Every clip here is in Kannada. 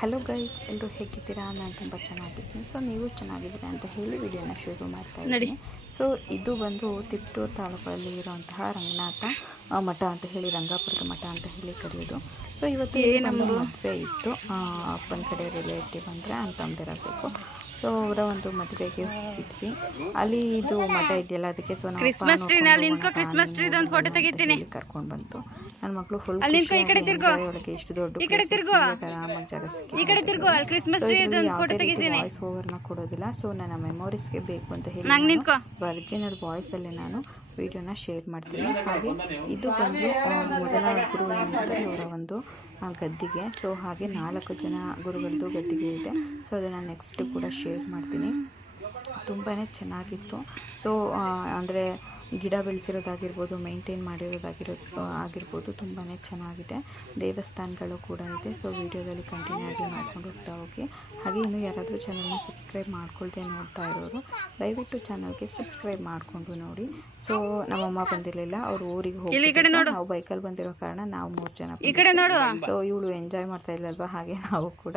ಹಲೋ ಗೈಸ್, ಎಲ್ಲರೂ ಹೇಗಿದ್ದೀರಾ? ನಾನು ತುಂಬ ಚೆನ್ನಾಗಿದ್ದೀನಿ. ಸೊ ನೀವು ಚೆನ್ನಾಗಿದ್ದೀರಾ ಅಂತ ಹೇಳಿ ವಿಡಿಯೋನ ಶುರು ಮಾಡ್ತಾ ಇದ್ದೀನಿ. ಸೊ ಇದು ಬಂದು ತಿಪ್ಟೂರು ತಾಲೂಕಲ್ಲಿ ಇರುವಂತಹ ರಂಗನಾಥ ಮಠ ಅಂತ ಹೇಳಿ, ರಂಗಾಪುರದ ಮಠ ಅಂತ ಹೇಳಿ ಕರೆಯೋದು. ಸೊ ಇವತ್ತು ನಮ್ಮ ಮದುವೆ ಇತ್ತು. ಅಪ್ಪನ ಕಡೆ ರಿಲೇಟಿವ್ ಅಂದರೆ ಅಂತಂದಿರಬೇಕು. ಸೊ ಅವರ ಒಂದು ಮದುವೆಗೆ ಹೋಗಿದ್ವಿ. ಅಲ್ಲಿ ಇದು ಮಠ ಇದೆಯಲ್ಲ, ಅದಕ್ಕೆ ಸೊ ನಾವು ಕರ್ಕೊಂಡು ಬಂತು. ನನ್ನ ಮಕ್ಕಳು ಫುಲ್ ಒಳಗೆ ಇಷ್ಟು ದೊಡ್ಡ ವಾಯ್ಸ್ ಓವರ್ನ ಕೊಡೋದಿಲ್ಲ. ಸೊ ನನ್ನ ಮೆಮೊರೀಸ್ಗೆ ಬೇಕು ಅಂತ ಹೇಳಿ ಒರಿಜಿನಲ್ ವಾಯ್ಸಲ್ಲಿ ನಾನು ವಿಡಿಯೋನ ಶೇರ್ ಮಾಡ್ತೀನಿ. ಹಾಗೆ ಇದು ಬಂದು ಮೊದಲ ಗುರು ಏನಿರ್ತಾರೆ ಅವರ ಒಂದು ಗದ್ದಿಗೆ. ಸೊ ಹಾಗೆ 4 ಜನ ಗುರುಗಳದ್ದು ಗದ್ದಿಗೆ ಇದೆ. ಸೊ ಅದನ್ನು ನೆಕ್ಸ್ಟ್ ಕೂಡ ಶೇರ್ ಮಾಡ್ತೀನಿ. ತುಂಬಾ ಚೆನ್ನಾಗಿತ್ತು. ಸೊ ಅಂದರೆ ಗಿಡ ಬೆಳೆಸಿರೋದಾಗಿರ್ಬೋದು, ಮೇಂಟೈನ್ ಆಗಿರ್ಬೋದು ತುಂಬಾ ಚೆನ್ನಾಗಿದೆ. ದೇವಸ್ಥಾನಗಳು ಕೂಡ ಇದೆ. ಸೊ ವಿಡಿಯೋದಲ್ಲಿ ಕಂಟಿನ್ಯೂ ಆಗಿ ಮಾಡ್ಕೊಂಡು ಹೋಗ್ತಾ ಹೋಗಿ. ಹಾಗೆ ಇನ್ನೂ ಯಾರಾದರೂ ಚಾನಲ್ನ ಸಬ್ಸ್ಕ್ರೈಬ್ ಮಾಡ್ಕೊಳ್ದೆ ನೋಡ್ತಾ ಇರೋರು ದಯವಿಟ್ಟು ಚಾನಲ್ಗೆ ಸಬ್ಸ್ಕ್ರೈಬ್ ಮಾಡಿಕೊಂಡು ನೋಡಿ. ಸೊ ನಮ್ಮಮ್ಮ ಬಂದಿರಲಿಲ್ಲ, ಅವರು ಊರಿಗೆ ಹೋಗಿ ನಾವು ಬೈಕಲ್ಲಿ ಬಂದಿರೋ ಕಾರಣ ನಾವು 3 ಜನ. ಸೊ ಇವಳು ಎಂಜಾಯ್ ಮಾಡ್ತಾ ಇಲ್ಲಲ್ವಾ, ಹಾಗೆ ನಾವು ಕೂಡ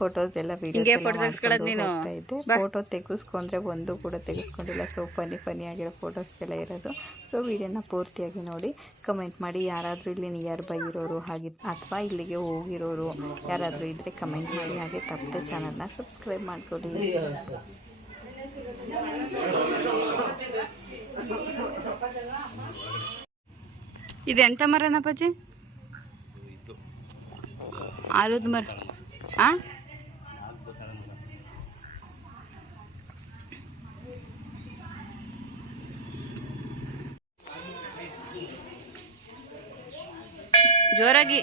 ಫೋಟೋಸ್ ಎಲ್ಲ ಹೋಗ್ತಾ ಇದ್ದೆ. ಫೋಟೋ ತೆಗೆಸ್ಕೊಂಡ್ರೆ ಒಂದು ಕೂಡ ತೆಗೆಸ್ಕೊಂಡಿಲ್ಲ. ಸೊ ಫನಿ ಆಗಿರೋ ಫೋಟೋಸ್ಗೆಲ್ಲ ಇರೋದು. ಸೊ ವಿಡಿಯೋನ ಪೂರ್ತಿಯಾಗಿ ನೋಡಿ, ಕಮೆಂಟ್ ಮಾಡಿ. ಯಾರಾದರೂ ಇಲ್ಲಿ ನಿಯರ್ ಬೈ ಇರೋರು ಅಥವಾ ಇಲ್ಲಿಗೆ ಹೋಗಿರೋರು ಯಾರಾದರೂ ಇದ್ದರೆ ಕಮೆಂಟ್ ಮಾಡಿ. ಹಾಗೆ ತಪ್ಪದೆ ಚಾನಲ್ನ ಸಬ್ಸ್ಕ್ರೈಬ್ ಮಾಡ್ಕೊಳ್ಳಿ. ಇದು ಎಂತ ಮರನಪ್ಪಾಜಿ? ಆಲದ ಮರ. ಜೋರಾಗಿ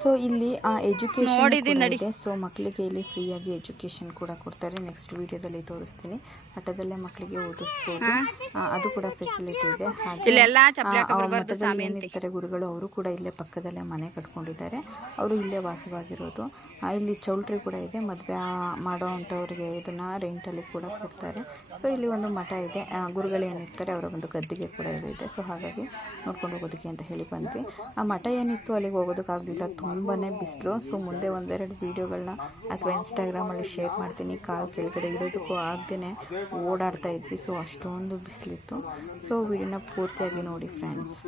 ಸೊ ಇಲ್ಲಿ ಎಜುಕೇಶನ್ ಇದೆ. ಸೊ ಮಕ್ಕಳಿಗೆ ಇಲ್ಲಿ ಫ್ರೀಯಾಗಿ ಎಜುಕೇಶನ್ ಕೂಡ ಕೊಡ್ತಾರೆ. ನೆಕ್ಸ್ಟ್ ವಿಡಿಯೋದಲ್ಲಿ ತೋರಿಸ್ತೀನಿ. ಮಠದಲ್ಲೇ ಮಕ್ಕಳಿಗೆ ಓದಿಸ್ಬೋದು, ಅದು ಕೂಡ ಫೆಸಿಲಿಟಿ ಇದೆ. ಹಾಗೆ ಏನಿರ್ತಾರೆ ಗುರುಗಳು, ಅವರು ಕೂಡ ಇಲ್ಲೇ ಪಕ್ಕದಲ್ಲೇ ಮನೆ ಕಟ್ಕೊಂಡಿದ್ದಾರೆ. ಅವರು ಇಲ್ಲೇ ವಾಸವಾಗಿರೋದು. ಇಲ್ಲಿ ಚೌಲ್ಟ್ರಿ ಕೂಡ ಇದೆ. ಮದುವೆ ಮಾಡೋ ಅಂಥವ್ರಿಗೆ ಇದನ್ನು ರೆಂಟಲ್ಲಿ ಕೂಡ ಕೊಡ್ತಾರೆ. ಸೊ ಇಲ್ಲಿ ಒಂದು ಮಠ ಇದೆ. ಗುರುಗಳು ಏನಿರ್ತಾರೆ ಅವರ ಒಂದು ಗದ್ದಿಗೆ ಕೂಡ ಇದೆ. ಸೊ ಹಾಗಾಗಿ ನೋಡ್ಕೊಂಡು ಹೋಗೋದಕ್ಕೆ ಅಂತ ಹೇಳಿ ಬಂದ್ವಿ. ಆ ಮಠ ಏನಿತ್ತು ಅಲ್ಲಿಗೆ ಹೋಗೋದಕ್ಕಾಗಲಿಲ್ಲ, ತುಂಬಾ ಬಿಸಿಲು. ಸೊ ಮುಂದೆ 1-2 ವೀಡಿಯೋಗಳನ್ನ ಅಥವಾ ಇನ್ಸ್ಟಾಗ್ರಾಮಲ್ಲಿ ಶೇರ್ ಮಾಡ್ತೀನಿ. ಕಾಲು ಕೆಳಗಡೆ ಇರೋದಕ್ಕೂ ಆಗದೇ ಓಡಾಡ್ತಾ ಇದ್ವಿ. ಸೊ ಅಷ್ಟೊಂದು ಬಿಸಿಲಿತ್ತು. ಸೊ ವಿಡಿಯೋನ ಪೂರ್ತಿಯಾಗಿ ನೋಡಿ ಫ್ರೆಂಡ್ಸ್.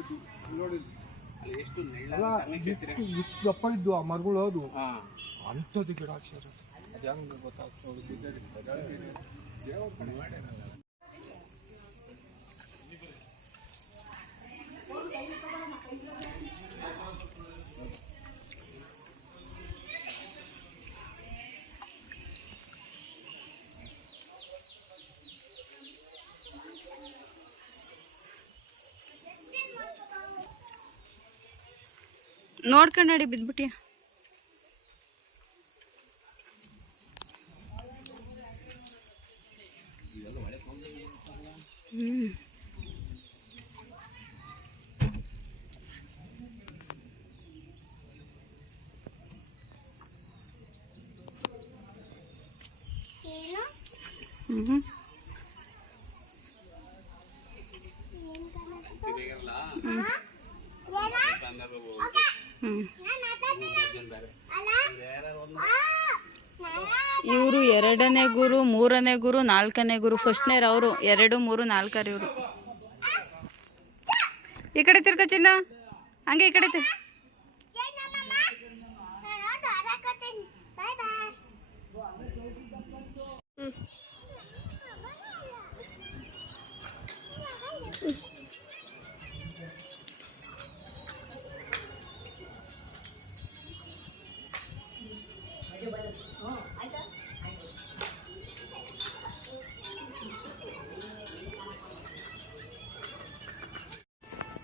ನೋಡ್ಕೊಂಡು ನಡಿ, ಬಿದ್ಬಿಟ್ಟಿ. ಇವರು 2ನೇ ಗುರು, 3ನೇ ಗುರು, 4ನೇ ಗುರು. ಫಸ್ಟ್ನೇರ್ ಅವರು, 2, 3, 4 ಇವರು. ಈ ಕಡೆ ತಿರ್ಕೋ ಚಿನ್ನ, ಹಂಗೆ ಈ ಕಡೆ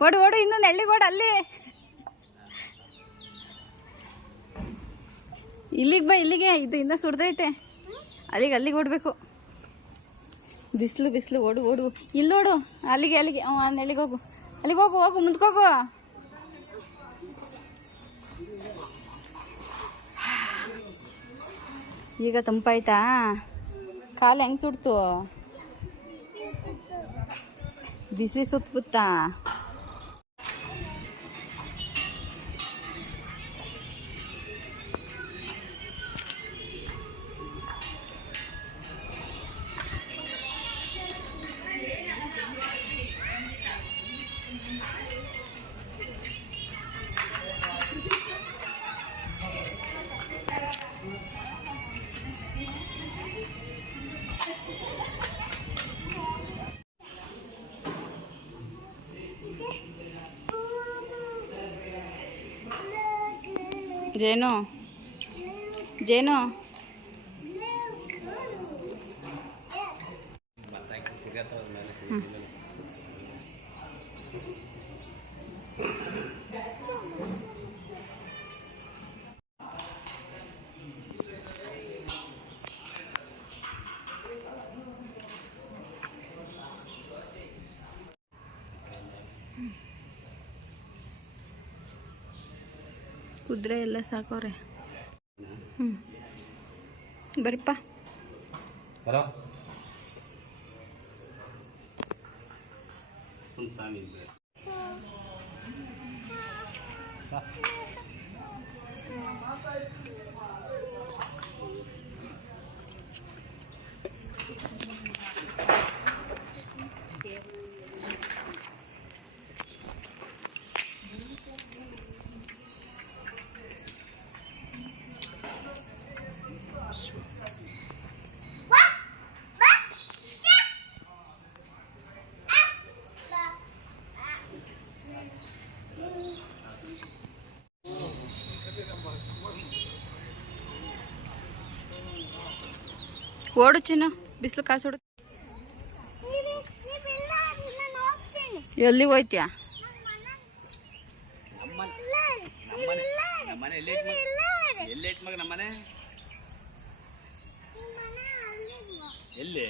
ಓಡು ಓಡು, ಇನ್ನೊಂದು ಎಳ್ಳಿಗೆ ಓಡು. ಅಲ್ಲಿ ಇಲ್ಲಿಗೆ ಬಾ, ಇಲ್ಲಿಗೆ. ಇದು ಇನ್ನೂ ಸುಡ್ದೈತೆ. ಅಲ್ಲಿಗೆ ಓಡಬೇಕು. ಬಿಸಿಲು ಓಡು ಓಡು. ಇಲ್ಲೋಡು, ಅಲ್ಲಿಗೆ ಒಂದು ಎಲ್ಲಿಗೆ ಹೋಗು. ಅಲ್ಲಿಗೆ ಹೋಗು ಹೋಗು ಮುಂದ್ಕೋಗು. ಈಗ ತಂಪಾಯ್ತಾ? ಕಾಲು ಹೆಂಗೆ ಸುಡ್ತು? ಬಿಸಿ ಸುತ್ತಬುತ್ತಾ? ಜೇನು ಜೇನು ಕುದುರೆ ಎಲ್ಲ ಸಾಕೋರೆ. ಬರಪ್ಪ. ಓಡು ಚಿನ್ನು, ಬಿಸಿಲು ಕಾಸೋಡು. ಎಲ್ಲಿಗೆ ಹೋಯ್ತೀಯ? ಎಲ್ಲಿ